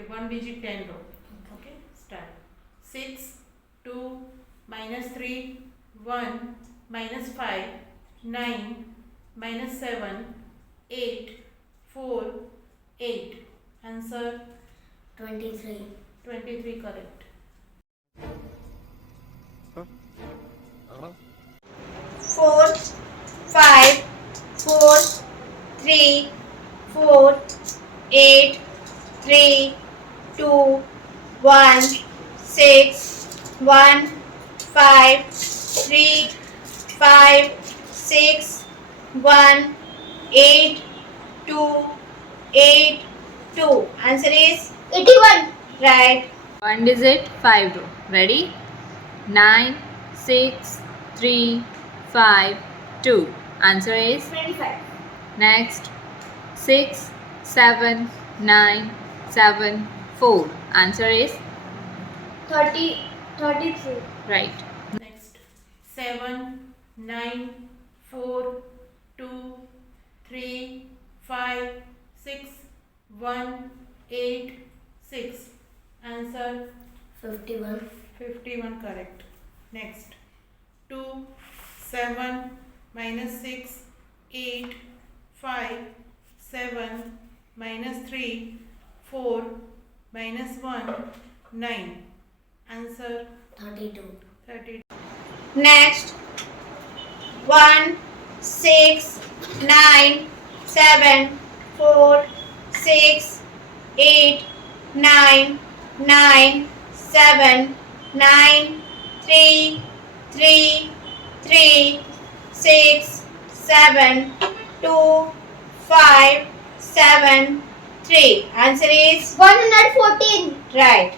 Okay, one digit 10 row. Okay, start. 6, 2, minus 3, 1, minus 5, 9, minus 7, 8, 4, 8. Answer 23. 23 correct. 4, 5, 4, 3, 4, 8, 3, 2, 1, 6, 1, 5, 3, 5, 6, 1, 8, 2, 8, 2. Answer is 81. Right. One digit 5 row. Ready? 9, 6, 3, 5, 2. Answer is 25. next 6, 7, 9, 7, 4. Answer is 33. right. Next 7, 9, 4, 2, 3, 5, 6, 1, 8, 6. Answer 51. 51 correct. Next 2, 7, minus 6, 8, 5, 7, minus 3, 4, minus 1, 9. Answer 32. 32. Next 1, 6, 9, 7, 4, 6, 8, 9, 9, 7, 9, 3, 3, 3, 6, 7, 2, 5, 7, 3. Answer is 114. Right.